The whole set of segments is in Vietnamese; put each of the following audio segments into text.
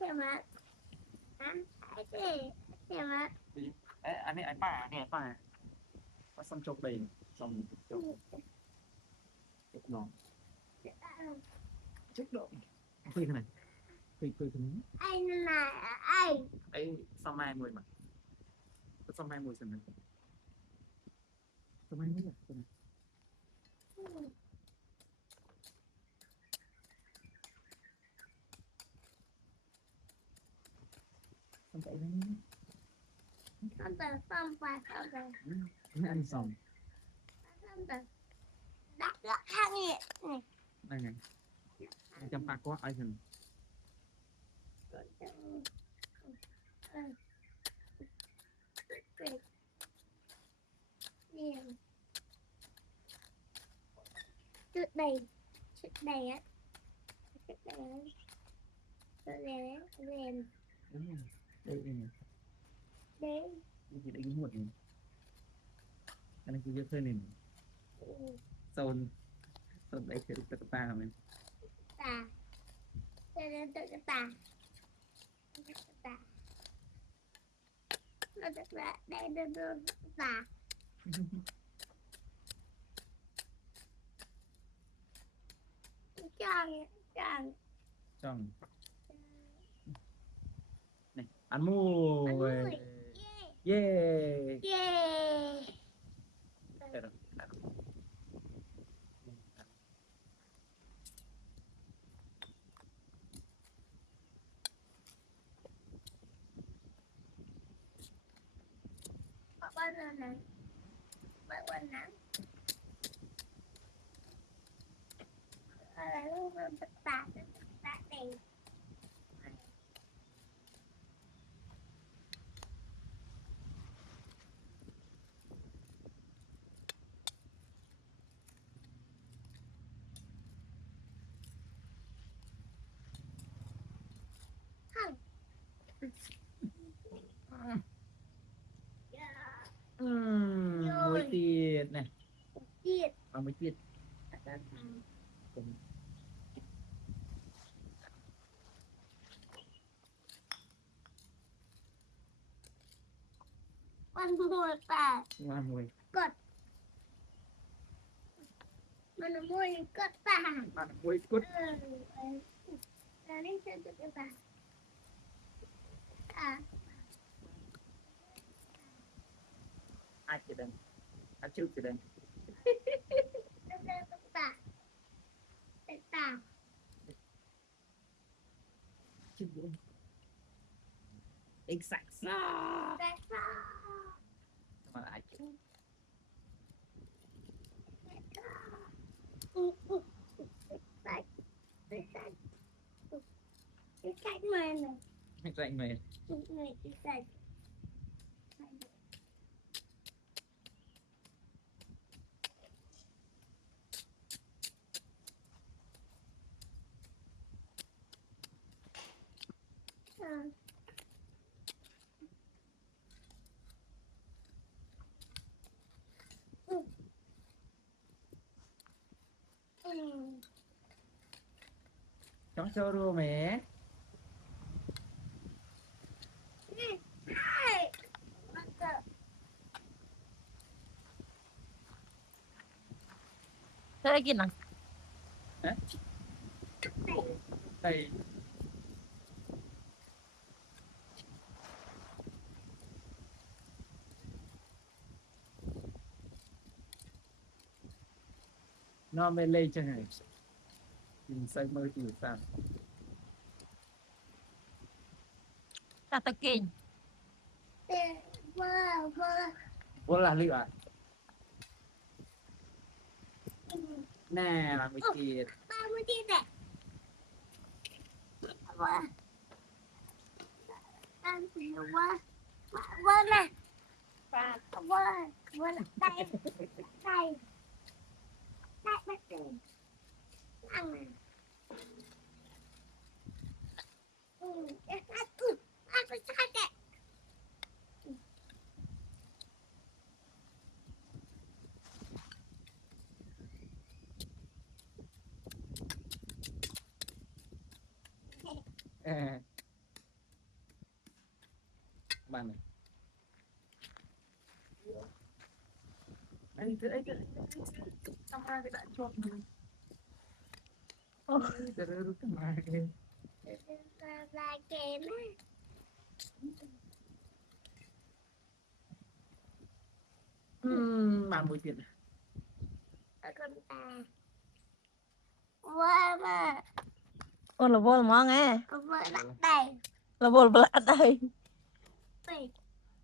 mà ai thế mà anh ấy bà nghe bà có xong chụp đầy xong chụp nó chết độ phi thế này phi thế này anh là anh ấy xong mai mùi mà xong mai mùi xong này xong mai mùi rồi xong chạy lên xong từ xong và xong từ ăn xong xong từ đặt gác hàng này đây này trăm ba có ai hình trước đây á trước đây lên lên đây này đấy cái gì đấy cái một này anh ấy cứ chơi này sơn sơn đấy thì được ta mình tà lên tự cái tà tà nó được là đây được tà tròn tròn trong này ăn mùi mùi yeah yeah đây rồi có bao giờ này bao giờ này là lúc tà tà này không muối tiệt này tiệt muối tiệt con mùi tà muối cột mình mùi cột tà muối cút là nên chơi được cái tà à ai chỉ đừng ăn chịu chỉ đừng tà tà chịu đừng exact tại sao mà ai chịu tại tại cái cách mà này hay cho anh mày người đi dạy chó cho rùa mẹ thế đây kia nào đây nó mới lên cho này mình xây mới từ sao ta ta kinh vô là liệu à nè là mới kia ba mươi tiền này quá ăn nhiều quá quá này quá quá đây đây đây bắt đầu ăn này ăn phải sao kệ à, bạn này anh cứ ấy xong ra cái đã chuột này từ từ rút cái mà cái Là kèm á. bạn mùi tiền Ở con ta. Wow mà. Ôi là vô là món nghe. Vừa đặt đây. Là vô là bật đây. Đây.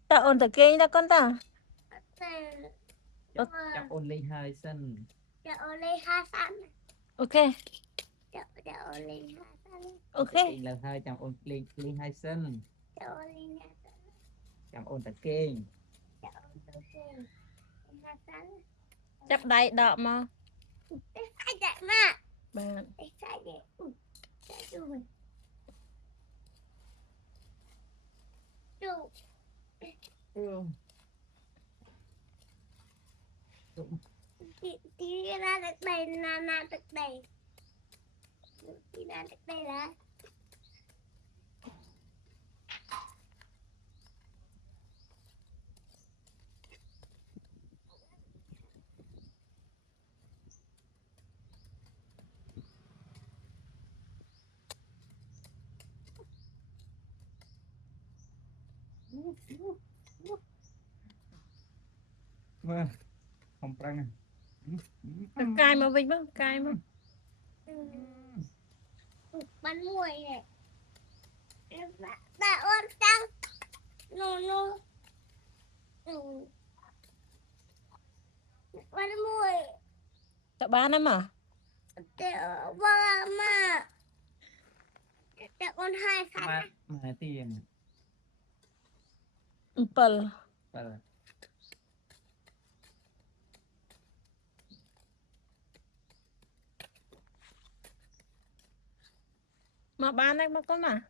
Ta ôn ta kênh đó con ta. Đây. chọc ôn ly hai sân Chợ ô lê ha sẵn. Ok. Chợ ô lê ha sẵn. Ok. là hai chọc ôn ly hai sân Chợ ô lê ha sẵn. chọc ôn tạc kênh Chợ ô lê ha sẵn. Chấp đáy đọ mà. Để sai chạy mà. Bạn. Để sai vậy. Chạy chú mình. Chú. Tí ra được đây là được đây. Tí ra được đây là. vâng không prang này Ta cài mà vinh bác. Cài mà. Bắn mùi này. Đã ôn trăng. Nô nô. Bắn mùi. Ta bán em à? Tiểu vợ mà. Đã ôn hai khăn. mà tiền Bật. và Mà bán em mà con mà.